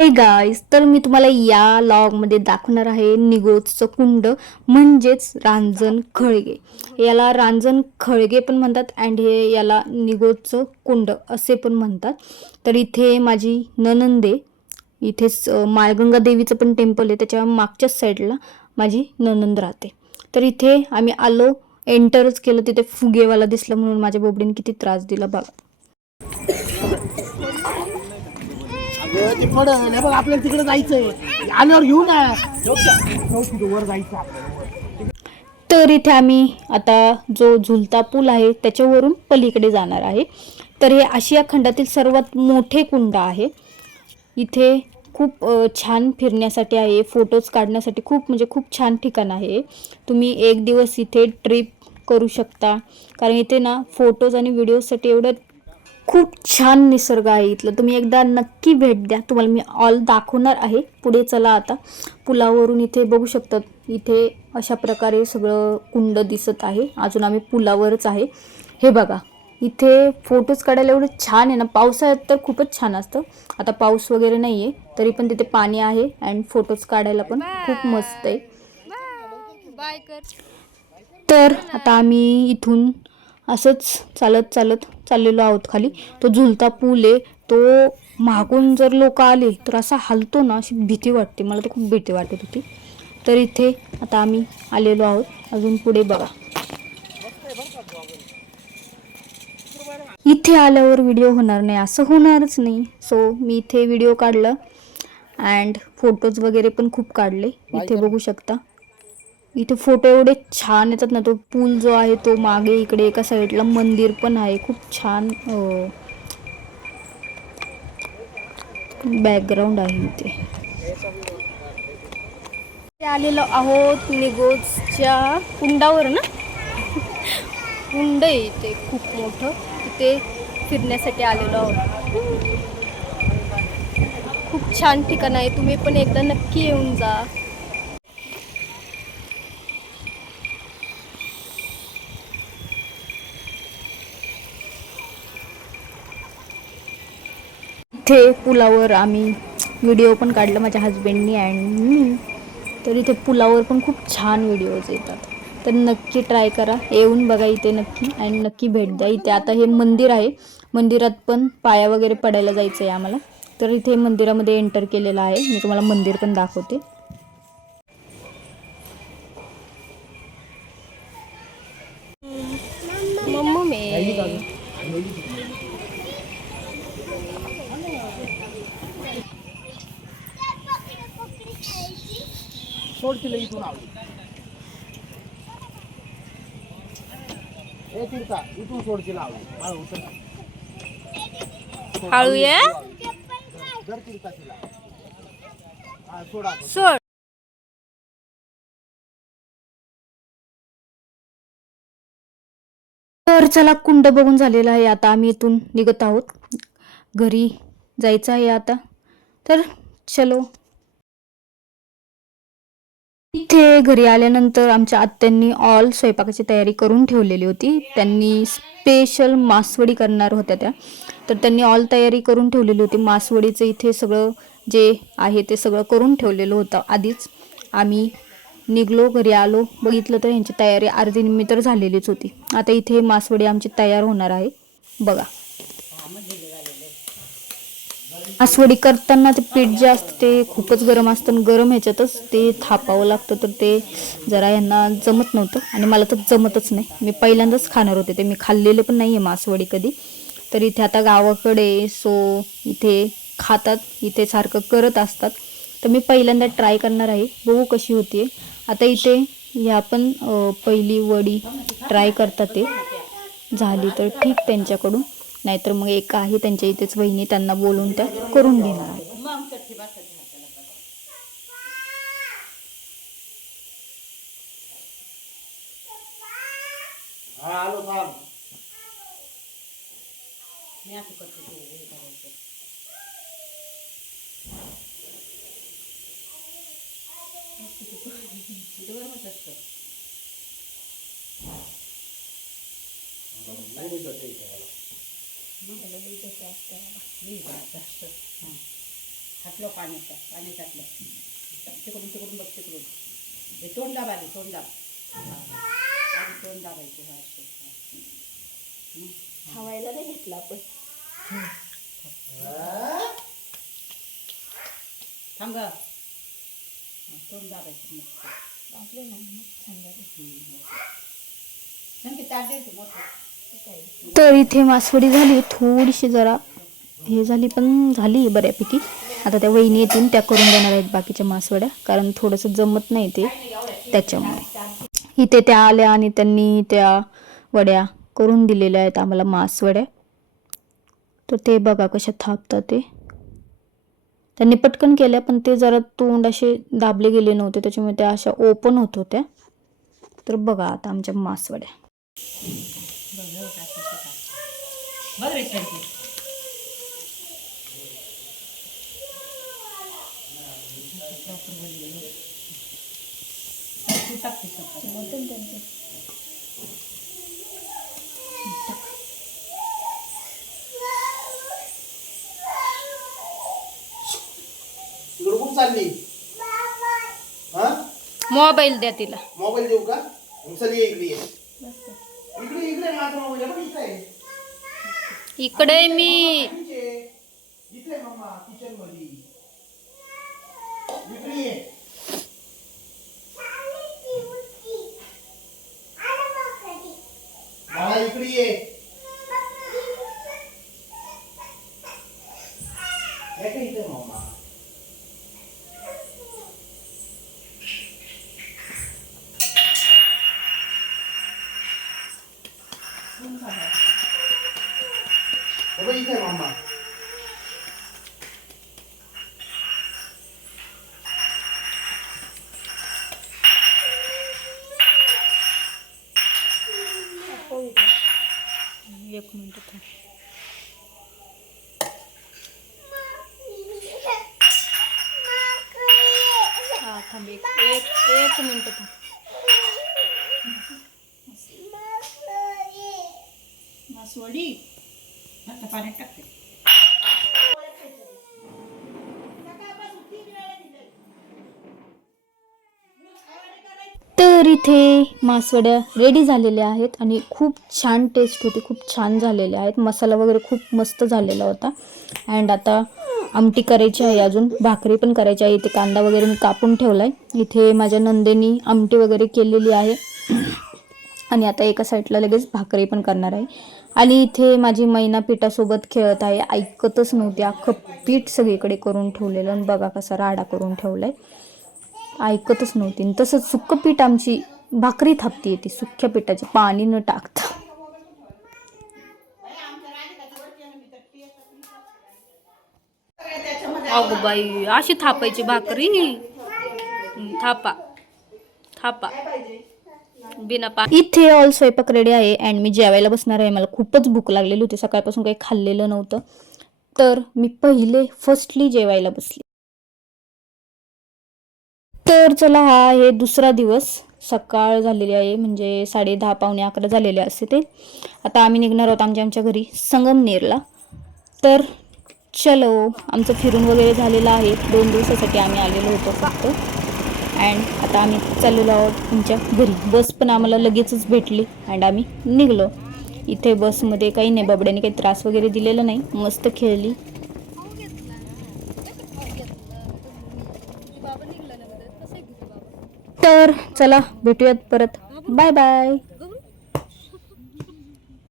हे गाईज, तर मी तुम्हाला या लॉगमध्ये दाखवणार आहे निगोजचं कुंड म्हणजेच रांजण खळगे. याला रांजण खळगे पण म्हणतात अँड हे याला निगोजचं कुंड असे पण म्हणतात. तर इथे माझी नणंदे, इथेच माळगंगा देवीचं पण टेम्पल आहे, त्याच्या मागच्याच साईडला माझी नणंद राहते. तर इथे आम्ही आलो, एंटरच केलं, तिथे फुगेवाला दिसला म्हणून माझ्या बोबडीने किती त्रास दिला बघा. ते पडल बघ, आपल्याला तिकडे जायचंय, आल्यावर घेऊ ना वर जायचं आपल्याला. तर इथे आम्ही आता जो झुलता पूल आहे त्याच्यावरून पलीकडे जाणार आहे. तर हे आशिया खंडातील सर्वात मोठे कुंड आहे. इथे खूप छान फिरण्यासाठी आहे, फोटोज काढण्यासाठी खूप छान ठिकाण आहे. तुम्ही एक दिवस इथे ट्रिप करू शकता, कारण इथे ना फोटोज आणि व्हिडिओसाठी एवढं खूप छान निसर्ग आहे इथलं. तुम्ही एकदा नक्की भेट द्या, तुम्हाला मी ऑल दाखवणार आहे. पुढे चला आता. पुलावरून इथे बघू शकतात, इथे अशा प्रकारे सगळं कुंड दिसत आहे. अजून आम्ही पुलावरच आहे. हे बघा, इथे फोटोज काढायला एवढं छान आहे ना, पावसाळ्यात तर खूपच छान असतं. आता पाऊस वगैरे नाही आहे, तरी पण तिथे पाणी आहे अँड फोटोज काढायला पण खूप मस्त आहे. तर आता आम्ही इथून असंच चालत चालत चाललेलो आहोत खाली. तो झुलता पूल आहे, तो मागून जर लोक आले तर असा हलतो ना, अशी भीती वाटते. मला तर खूप भीती वाटत होती. तर इथे आता आम्ही आलेलो आहोत. अजून पुढे बघा, इथे आल्यावर व्हिडिओ होणार नाही असं होणारच नाही. सो मी इथे व्हिडिओ काढला अँड फोटोज वगैरे पण खूप काढले. इथे बघू शकता, इथे फोटो एवढे छान येतात ना. तो पूल जो आहे तो मागे इकडे एका साईडला मंदिर पण आहे, खूप छान बॅकग्राऊंड आहे इथे. आलेलो आहोत निगोजच्या कुंडावर ना. कुंड आहे इथे खूप मोठं, तिथे फिरण्यासाठी आलेलो आहोत. खूप छान ठिकाण आहे, तुम्ही पण एकदा नक्की येऊन जा. इथे पुलावर आम्ही व्हिडिओ पण काढला, माझ्या हजबंडनी अँड मी. तर इथे पुलावर पण खूप छान व्हिडिओज येतात. तर नक्की ट्राय करा, येऊन बघा इथे नक्की अँड नक्की भेट द्या. इथे आता हे मंदिर आहे, मंदिरात पण पाया वगैरे पडायला जायचं आहे आम्हाला. तर इथे मंदिरामध्ये एंटर केलेलं आहे. मी तुम्हाला मंदिर पण दाखवते. सोड तिला इथून आलो. इथून सोड तिला आलो. हळू ये, जर तिरका तिला सोडा सोड. तर चला, कुंड बघून झालेला आहे. आता आम्ही इथून निघत आहोत, घरी जायचं आहे आता. तर चलो. इथे घरी आल्यानंतर आमच्या आत्यांनी ऑल स्वयंपाकाची तयारी करून ठेवलेली होती. त्यांनी स्पेशल मासवडी करणार होत्या त्या, तर त्यांनी ऑल तयारी करून ठेवलेली होती. मासवडीचं इथे सगळं जे आहे ते सगळं करून ठेवलेलं होतं आधीच. आम्ही निघलो, घरी आलो, बघितलं तर यांची तयारी अर्धी निम्मी तर झालेलीच होती. आता इथे मासवडी आमची तयार होणार आहे बघा. मासवडी करताना ते पीठ जे असतं ते खूपच गरम असतं, गरम ह्याच्यातच ते थापावं लागतं. तर ते जरा यांना जमत नव्हतं आणि मला तर जमतच नाही. मी पहिल्यांदाच खाणार होते ते, मी खाल्लेले पण नाही आहे मासवडी कधी. तर इथे आता गावाकडे सो इथे खातात, इथे सारखं करत असतात. तर मी पहिल्यांदा ट्राय करणार आहे, बघू कशी होती. आता इथे ह्या पण पहिली वडी ट्राय करतात, ते झाली तर ठीक त्यांच्याकडून, नाहीतर मग एक आहे त्यांच्या इथेच वहिनी, त्यांना बोलून त्या करून घेणार आहे. हातलं पाणी टाकलं तिकडून तिकडून बघ तिकडून हे तोंड दाबाले तोंड दाब तोंड दाबायचे खावायला नाही घेतला आपण. थांब ग तोंड दाबायचं आपले नाही छान झाले. ताट दे तू मोठं. तर इथे मासवडी झाली, थोडीशी जरा हे झाली पण झाली बऱ्यापैकी. आता त्या वहिनी येतील, त्या करून देणार आहेत बाकीच्या मासवड्या, कारण थोडंसं जमत नाही ते त्याच्यामुळे. इथे त्या आल्या आणि त्यांनी त्या वड्या करून दिलेल्या आहेत आम्हाला, मासवड्या. तर ते बघा कशा थापतात ते. त्यांनी पटकन केल्या पण ते जरा तोंड असे दाबले गेले नव्हते, त्याच्यामुळे त्या अशा ओपन होत होत्या. तर बघा आता आमच्या मासवड्या. बघ रे सारखी तू टाकते तिकडे कुठं चालली? हा मोबाईल द्या तिला. मोबाईल देऊ का? चल ये इकडे ये. इकडे इकडे माझा मोबाईल आहे बघ, इकडे आहे. इकडे मी इकडे मम्मा किचन मध्ये इकडे ये. बाळा इकडे ये. इकडे मम्मा. इथे मम्मा. एक मिनिट थांब. हा थांब एक मिनिट थांब. मासवडी आता पाण्यात टाकते. तर इथे मासवड्या रेडी झालेल्या आहेत आणि खूप छान टेस्ट होती, खूप छान झालेल्या आहेत. मसाला वगैरे खूप मस्त झालेला होता. अँड आता आमटी करायची आहे, अजून भाकरी पण करायची आहे. इथे कांदा वगैरे मी कापून ठेवलाय. इथे माझ्या नंदेनी आमटी वगैरे केलेली आहे आणि आता एका साईडला लगेच भाकरी पण करणार आहे. आणि इथे माझी मैना पिठासोबत खेळत आहे, ऐकतच नव्हती. अख्खं पीठ सगळीकडे करून ठेवलेलं आणि बघा कसा राडा करून ठेवलाय, ऐकतच नव्हती. तसंच सुक्कं पीठ आमची भाकरी थापती येते, सुक्या पिठाचे पाणी न टाकता. अगं बाई अशी थापायची भाकरी. थापा थापा बिना पा. इथे ऑल स्वयंपाक रेडी आहे अँड मी जेवायला बसणार आहे. मला खूपच भूक लागलेली होती, सकाळपासून काही खाल्लेलं नव्हतं. तर मी फर्स्टली जेवायला बसली. तर चला, हा आहे दुसरा दिवस. सकाळ झालेली आहे, म्हणजे 10:30 पावणे 11 झालेले असते ते. आता आम्ही निघणार आहोत आमच्या घरी संगमनेरला. तर चलो, आमचं फिरून वगैरे झालेलं आहे. 2 दिवसासाठी आम्ही आलेलो होतो फक्त. अँड आता आम्ही चाललेलो आहोत आमच्या घरी. बस पण आम्हाला लगेचच भेटली अँड आम्ही निघलो. इथे बसमध्ये काही नाही, बाबड्याने काही त्रास वगैरे दिलेला नाही, मस्त खेळली. तर चला भेटूयात परत. Bye bye.